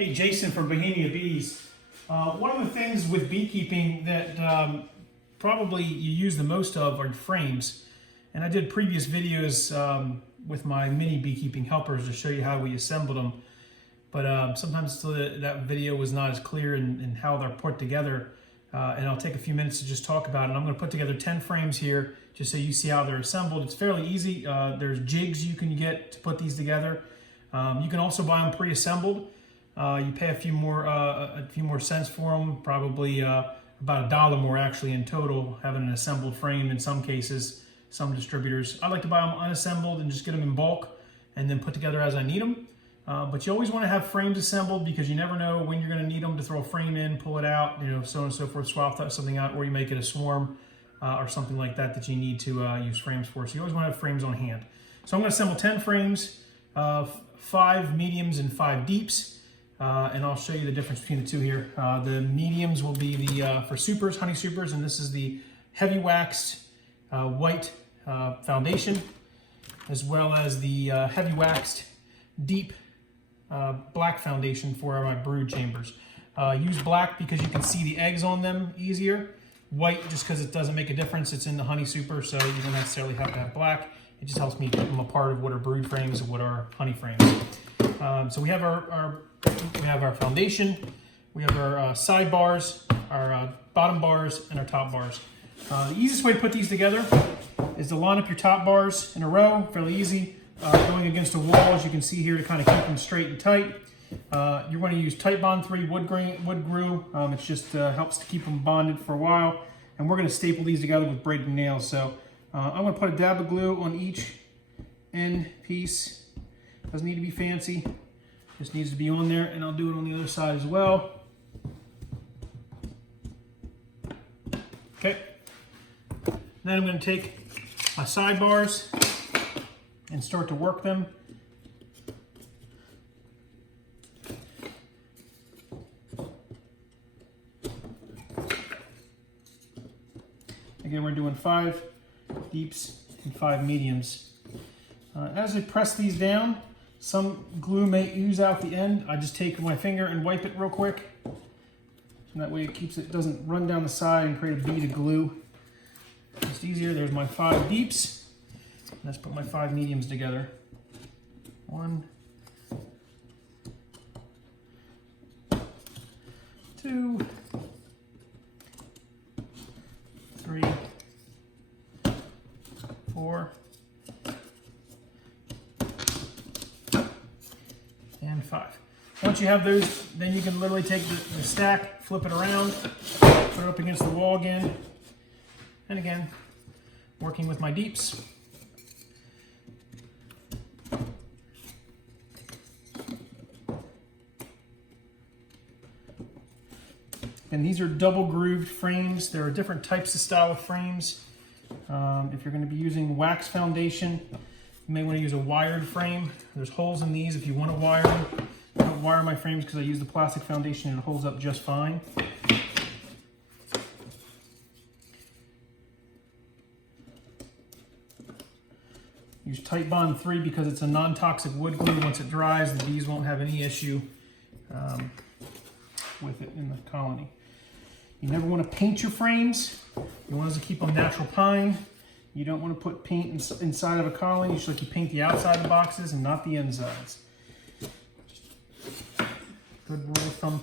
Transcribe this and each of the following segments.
Hey, Jason from Bees. One of the things with beekeeping that probably you use the most of are frames. And I did previous videos with my mini beekeeping helpers to show you how we assembled them. But sometimes that video was not as clear in how they're put together. And I'll take a few minutes to just talk about it. I'm going to put together 10 frames here just so you see how they're assembled. It's fairly easy. There's jigs you can get to put these together. You can also buy them pre-assembled. You pay a few more cents for them, probably about $1 more actually in total, having an assembled frame in some cases, some distributors. I like to buy them unassembled and just get them in bulk and then put together as I need them. But you always want to have frames assembled because you never know when you're going to need them to throw a frame in, pull it out, so on and so forth, swap something out, or you make it a swarm or something like that that you need to use frames for. So you always want to have frames on hand. So I'm going to assemble 10 frames, 5 mediums and 5 deeps. And I'll show you the difference between the two here. The mediums will be the for supers, honey supers, and this is the heavy waxed white foundation, as well as the heavy waxed deep black foundation for my brood chambers. Use black because you can see the eggs on them easier. White just because it doesn't make a difference. It's in the honey super, so you don't necessarily have to have black. It just helps me keep them apart of what are brood frames and what are honey frames. So we have our foundation, we have our sidebars, our bottom bars, and our top bars. The easiest way to put these together is to line up your top bars in a row, fairly easy. Going against a wall, as you can see here, to kind of keep them straight and tight. You're going to use Titebond 3 wood glue. It just helps to keep them bonded for a while. And we're going to staple these together with braided nails. So I'm going to put a dab of glue on each end piece. Doesn't need to be fancy. Just needs to be on there, and I'll do it on the other side as well. Okay. Then I'm going to take my sidebars and start to work them. Again, we're doing 5 deeps and 5 mediums. As I press these down, some glue may ooze out the end. I just take my finger and wipe it real quick. And that way it doesn't run down the side and create a bead of glue. Just easier. There's my 5 deeps. Let's put my 5 mediums together. 1, 2, 3, 4, and 5. Once you have those, then you can literally take the stack, flip it around, put it up against the wall again, and again, working with my deeps. And these are double grooved frames. There are different types of style of frames. If you're going to be using wax foundation, you may want to use a wired frame. There's holes in these if you want to wire them. I don't wire my frames because I use the plastic foundation and it holds up just fine. Use Titebond 3 because it's a non-toxic wood glue. Once it dries, the bees won't have any issue with it in the colony. You never want to paint your frames. You want to keep them natural pine. You don't want to put paint inside of a colony. You should paint the outside of the boxes and not the insides. Good rule of thumb.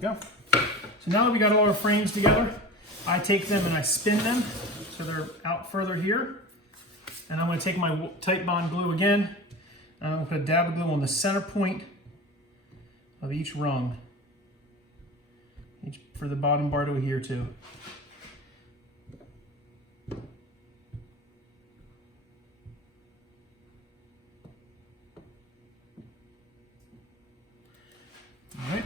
Go. So now that we got all our frames together, I take them and I spin them so they're out further here. And I'm going to take my Titebond glue again. And I'm going to put a dab of glue on the center point of each rung. For the bottom bar to adhere to. All right.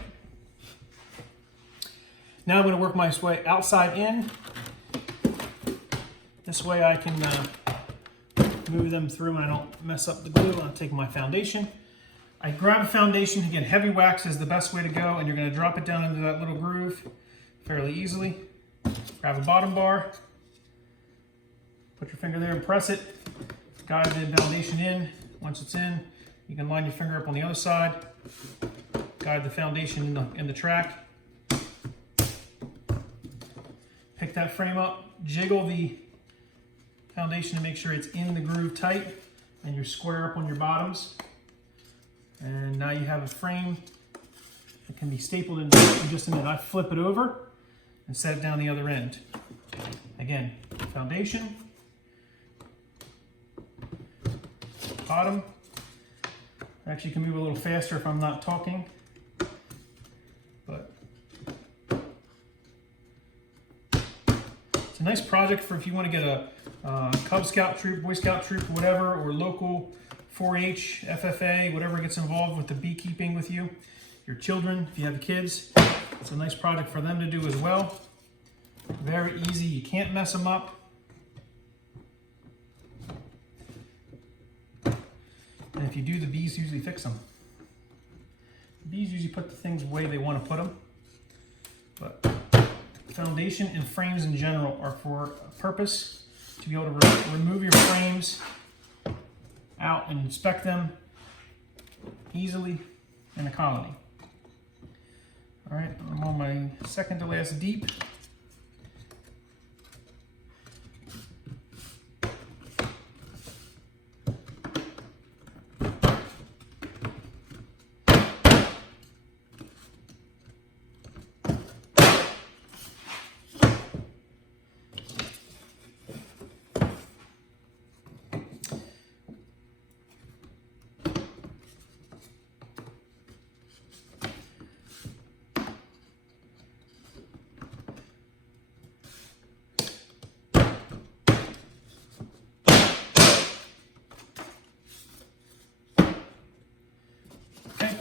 Now I'm going to work my way outside in. This way I can move them through and I don't mess up the glue. I'll take my foundation. I grab a foundation. Again, heavy wax is the best way to go, and you're going to drop it down into that little groove fairly easily. Grab a bottom bar, Put your finger there and press it. Guide the foundation in. Once it's in, you can line your finger up on the other side. Guide the foundation in the track. Pick that frame up, jiggle the foundation to make sure it's in the groove tight, and you're square up on your bottoms. And now you have a frame that can be stapled in just a minute. I flip it over and set it down the other end. Again, foundation, bottom. Actually, can move a little faster if I'm not talking. But it's a nice project for if you want to get a Cub Scout troop, Boy Scout troop, whatever, or local 4-H, FFA, whatever gets involved with the beekeeping with you. Your children, if you have kids, it's a nice project for them to do as well. Very easy, you can't mess them up. And if you do, the bees usually fix them. The bees usually put the things the way they want to put them. But foundation and frames in general are for a purpose, to be able to remove your frames out and inspect them easily in a colony. All right, I'm on my second to last deep.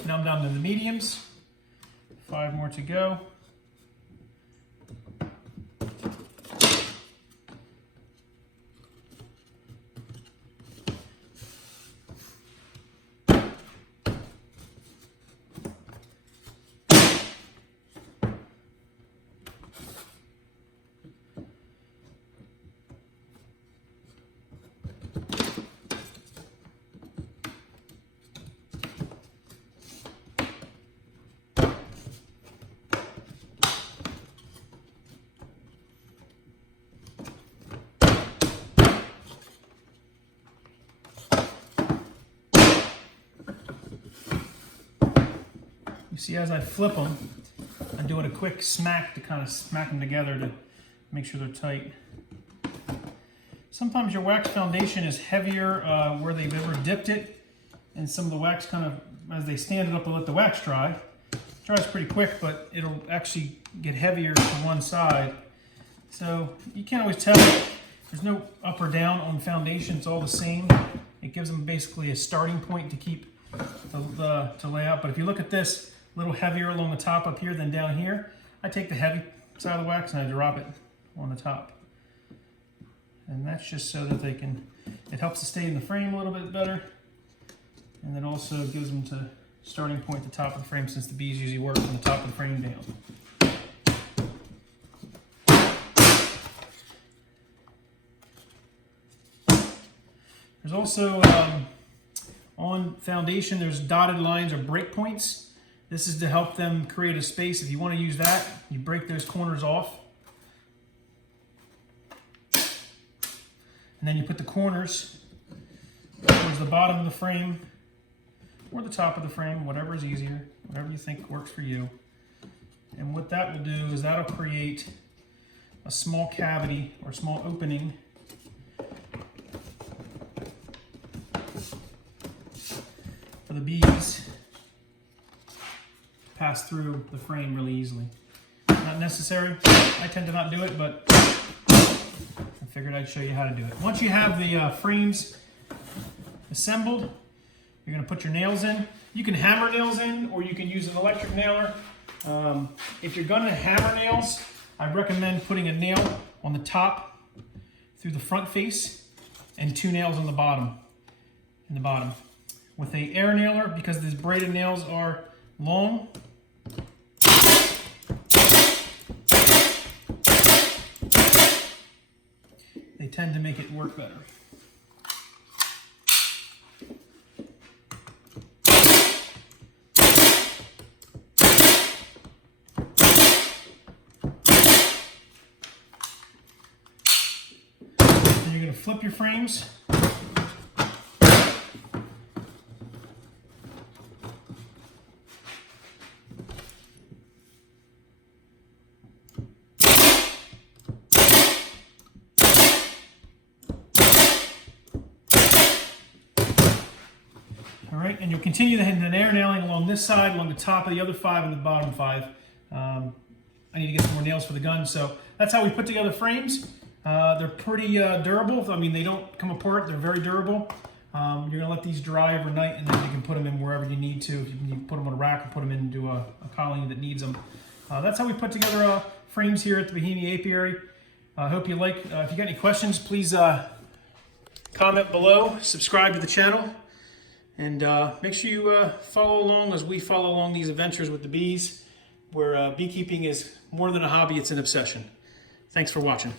Now I'm down to the mediums. 5 more to go. You see, as I flip them, I'm doing a quick smack to kind of smack them together to make sure they're tight. Sometimes your wax foundation is heavier where they've ever dipped it, and some of the wax kind of, as they stand it up and let the wax dry, it dries pretty quick, but it'll actually get heavier to one side. So you can't always tell. There's no up or down on foundation, it's all the same. It gives them basically a starting point to keep to lay out. But if you look at this, a little heavier along the top up here than down here, I take the heavy side of the wax and I drop it on the top. And that's just so that they can, it helps to stay in the frame a little bit better. And then also gives them to starting point at the top of the frame, since the bees usually work from the top of the frame down. There's also, on foundation, there's dotted lines or breakpoints. This is to help them create a space. If you want to use that, you break those corners off. And then you put the corners towards the bottom of the frame or the top of the frame, whatever is easier, whatever you think works for you. And what that will do is that'll create a small cavity or small opening for the bees to pass through the frame really easily. Not necessary. I tend to not do it, but I figured I'd show you how to do it. Once you have the frames assembled, you're going to put your nails in. You can hammer nails in, or you can use an electric nailer. If you're going to hammer nails, I recommend putting a nail on the top through the front face and 2 nails on the bottom. In the bottom. With a air nailer, because these braided nails are long, they they tend to make it work better. And you're going to flip your frames. All right, and you'll continue the nair nailing along this side, along the top of the other 5 and the bottom 5. I need to get some more nails for the gun, so that's how we put together frames. They're pretty durable. I mean, they don't come apart. They're very durable. You're going to let these dry overnight, and then you can put them in wherever you need to. If you can put them on a rack or put them into a colony that needs them. That's how we put together frames here at the Bohemia Apiary. I hope you like. If you got any questions, please comment below, subscribe to the channel, and make sure you follow along as we follow along these adventures with the bees, where beekeeping is more than a hobby, it's an obsession. Thanks for watching.